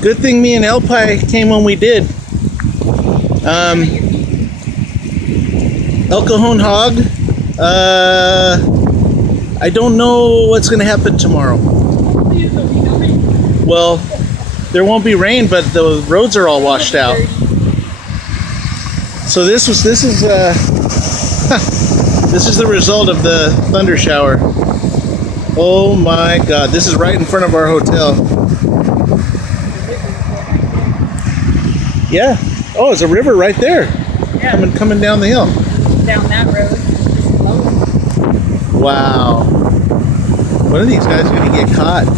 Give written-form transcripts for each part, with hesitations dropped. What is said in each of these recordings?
Good thing me and Elpi came when we did. El Cajon HOG. I don't know what's going to happen tomorrow. Well, there won't be rain, but the roads are all washed out. So this is this is the result of the thunder shower. Oh my God! This is right in front of our hotel. Yeah. Oh, there's a river right there. Yeah. Coming down the hill. Down that road. Just flowing. Wow. One of these guys is gonna get caught.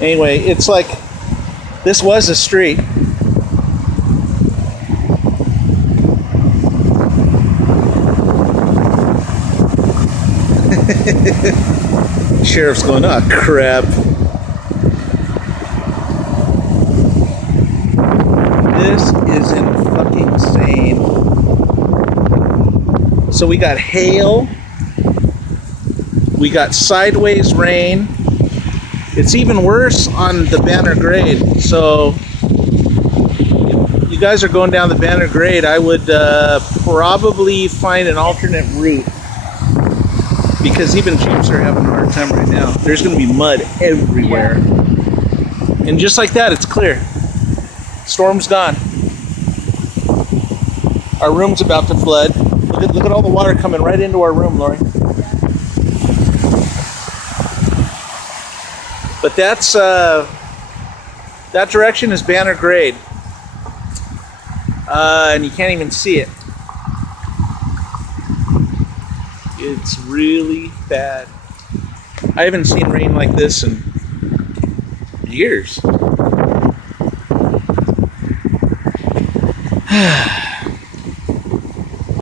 Anyway, it's like this was a street. Sheriff's going, oh crap. This isn't fucking insane. So we got hail. We got sideways rain. It's even worse on the Banner Grade. So if you guys are going down the Banner Grade, I would probably find an alternate route. Because even Jeeps are having a hard time right now. There's going to be mud everywhere. Yeah. And just like that, it's clear. Storm's gone. Our room's about to flood. Look at all the water coming right into our room, Lori. But that's that direction is Banner Grade. And you can't even see it. It's really bad. I haven't seen rain like this in years.